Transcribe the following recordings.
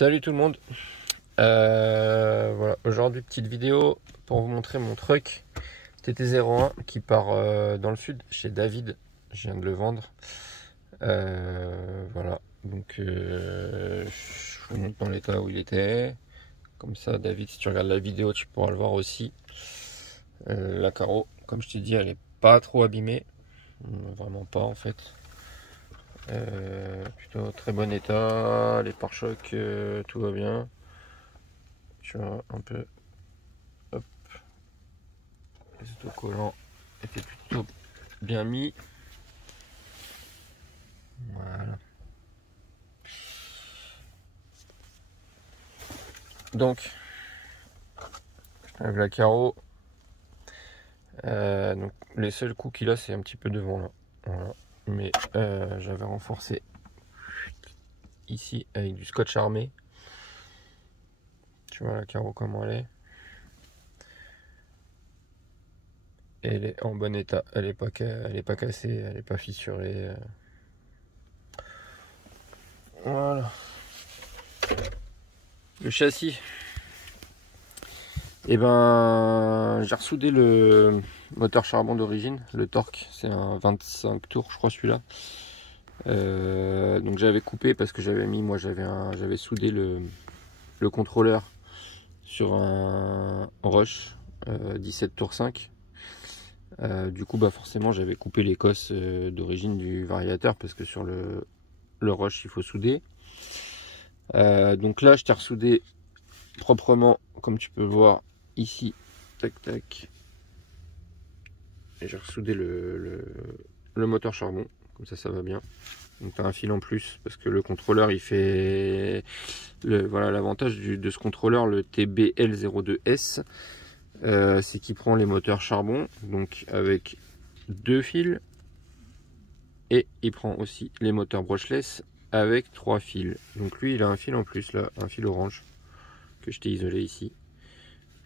Salut tout le monde. Voilà, aujourd'hui petite vidéo pour vous montrer mon truck TT01 qui part dans le sud chez David. Je viens de le vendre. Voilà, donc je vous montre dans l'état où il était. Comme ça, David, si tu regardes la vidéo, tu pourras le voir aussi. La carreau, comme je t'ai dit, elle est pas trop abîmée, vraiment pas en fait. Plutôt très bon état, les pare-chocs, tout va bien. Tu vois un peu, hop, les autocollants étaient plutôt bien mis. Voilà. Donc, je t'enlève la carreau. Donc les seuls coups qu'il a, c'est un petit peu devant là. Voilà. Mais j'avais renforcé ici avec du scotch armé. Tu vois la carreau comment elle est. Et elle est en bon état. Elle est pas cassée, elle est pas fissurée. Voilà. Le châssis. Et ben j'ai ressoudé le moteur charbon d'origine, le torque, c'est un 25 tours je crois celui-là. Donc j'avais coupé parce que j'avais soudé le contrôleur sur un Rush 17 tours 5. Du coup bah forcément j'avais coupé l'écosse d'origine du variateur parce que sur le Rush il faut souder. Donc là je t'ai ressoudé proprement comme tu peux voir ici, tac tac, et j'ai ressoudé le moteur charbon, comme ça va bien. Donc tu as un fil en plus parce que le contrôleur il fait voilà, l'avantage de ce contrôleur, le TBL02S, c'est qu'il prend les moteurs charbon donc avec 2 fils, et il prend aussi les moteurs brushless avec 3 fils. Donc lui il a un fil en plus là, un fil orange que je t'ai isolé ici.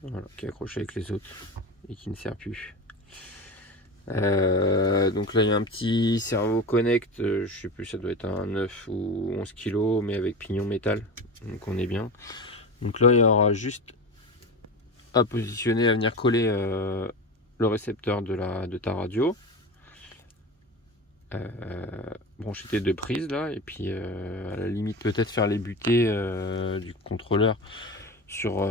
Voilà, qui est accroché avec les autres et qui ne sert plus. Donc là il y a un petit servo connect, je sais plus, ça doit être un 9 ou 11 kg mais avec pignon métal, donc on est bien. Donc là il y aura juste à positionner, à venir coller le récepteur de ta radio, brancher tes 2 prises là, et puis à la limite peut-être faire les butées du contrôleur sur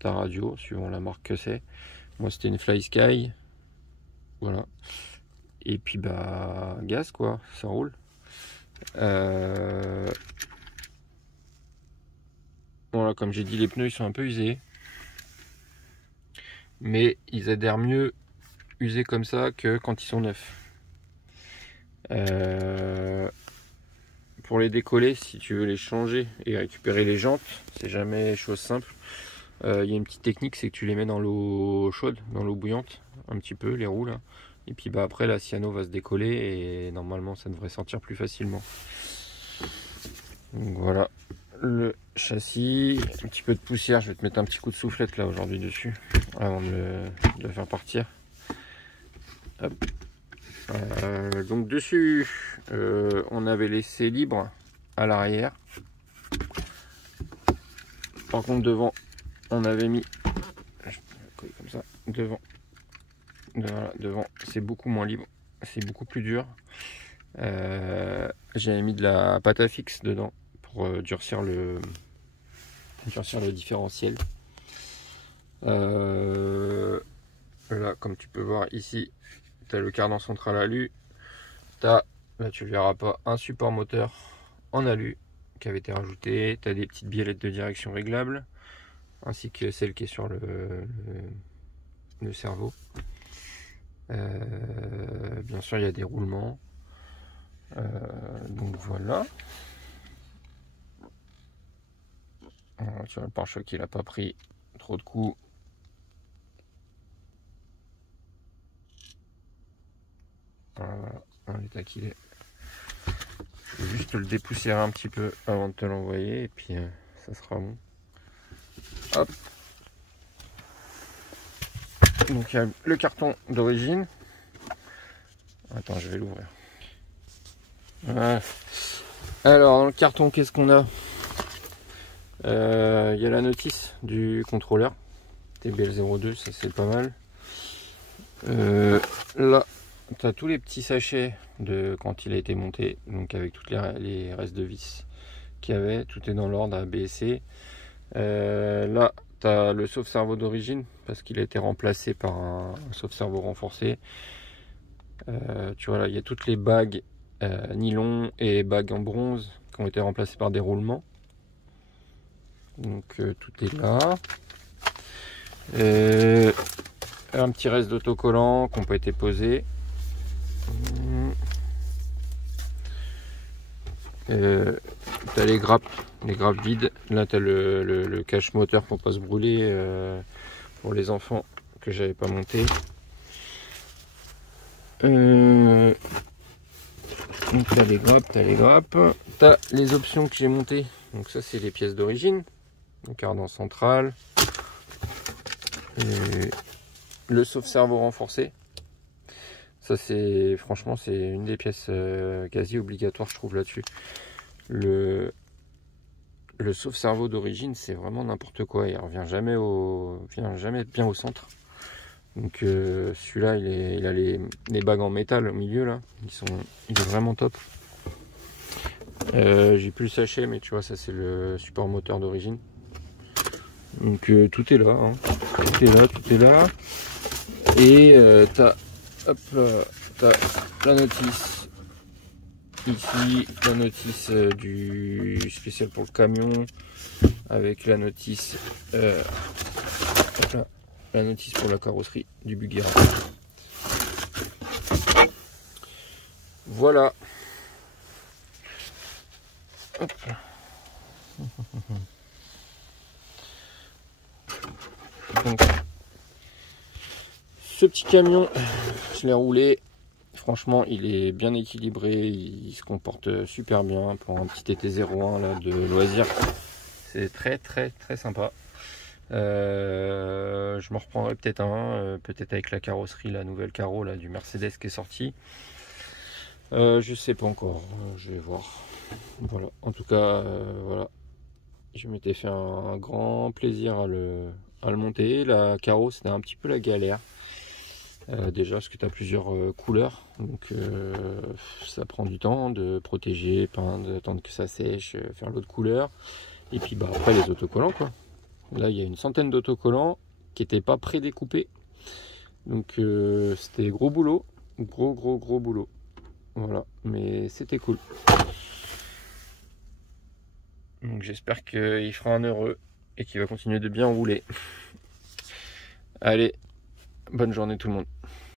ta radio suivant la marque que c'est. Moi c'était une Fly Sky. Voilà. Et puis bah gaz quoi, ça roule. Voilà, comme j'ai dit, les pneus ils sont un peu usés. Mais ils adhèrent mieux usés comme ça que quand ils sont neufs. Pour les décoller, si tu veux les changer et récupérer les jantes, c'est jamais chose simple. Il y a une petite technique, c'est que tu les mets dans l'eau chaude, dans l'eau bouillante, un petit peu, les roues là. Et puis bah après la cyano va se décoller et normalement ça devrait sortir plus facilement. Donc voilà le châssis, un petit peu de poussière, je vais te mettre un petit coup de soufflette là aujourd'hui dessus avant de le faire partir. Hop. Donc dessus on avait laissé libre à l'arrière. Par contre devant on avait mis, je peux coller comme ça, devant. Voilà, devant c'est beaucoup moins libre, c'est beaucoup plus dur. J'avais mis de la pâte à fixe dedans pour durcir le différentiel. Là comme tu peux voir ici, tu as le cardan central alu, là tu le verras pas, un support moteur en alu qui avait été rajouté, tu as des petites biellettes de direction réglables ainsi que celle qui est sur le cerveau. Bien sûr il y a des roulements, donc voilà. Sur le pare-choc il n'a pas pris trop de coups. Voilà, en l'état qu'il est. Je vais juste le dépoussiérer un petit peu avant de te l'envoyer et puis ça sera bon. Hop. Donc il y a le carton d'origine. Attends, je vais l'ouvrir. Voilà. Alors dans le carton, qu'est-ce qu'on a? Il y a la notice du contrôleur TBL02, ça c'est pas mal. Là, tu as tous les petits sachets de quand il a été monté, donc avec toutes les restes de vis qu'il y avait, tout est dans l'ordre A, B et C. Là, tu as le sauve-cerveau d'origine parce qu'il a été remplacé par un sauve-cerveau renforcé. Tu vois là, il y a toutes les bagues nylon et bagues en bronze qui ont été remplacées par des roulements. Donc tout est là. Un petit reste d'autocollant qui n'a pas été posé. T'as les grappes vides. Là t'as le cache moteur pour pas se brûler pour les enfants que j'avais pas monté. Donc t'as les grappes, t'as les options que j'ai montées. Donc ça c'est les pièces d'origine. Le cardan central, le sauve-cerveau renforcé. Ça c'est franchement c'est une des pièces quasi obligatoires je trouve là-dessus. Le sauve-cerveau d'origine c'est vraiment n'importe quoi, il revient jamais bien au centre. Donc celui-là il a les bagues en métal au milieu là, il est vraiment top. J'ai plus le sachet mais tu vois ça c'est le support moteur d'origine. Donc tout est là, hein. Tout est là. Et t'as la notice ici, la notice du spécial pour le camion, avec la notice la notice pour la carrosserie du Bugatti. Voilà. Hop. Donc, ce petit camion, je l'ai roulé. Franchement, il est bien équilibré. Il se comporte super bien pour un petit TT01 là, de loisir. C'est très sympa. Je m'en reprendrai peut-être peut-être avec la carrosserie, la nouvelle carreau là, du Mercedes qui est sorti. Je sais pas encore, je vais voir. Voilà, en tout cas, voilà. Je m'étais fait un grand plaisir à le monter. La carreau, c'était un petit peu la galère. Déjà parce que tu as plusieurs couleurs, donc ça prend du temps de protéger, peindre, attendre que ça sèche, faire l'autre couleur. Et puis bah, après les autocollants quoi. Là il y a une centaine d'autocollants qui n'étaient pas pré-découpés. Donc c'était gros boulot, gros boulot. Voilà, mais c'était cool. Donc j'espère qu'il fera un heureux et qu'il va continuer de bien rouler. Allez, bonne journée tout le monde.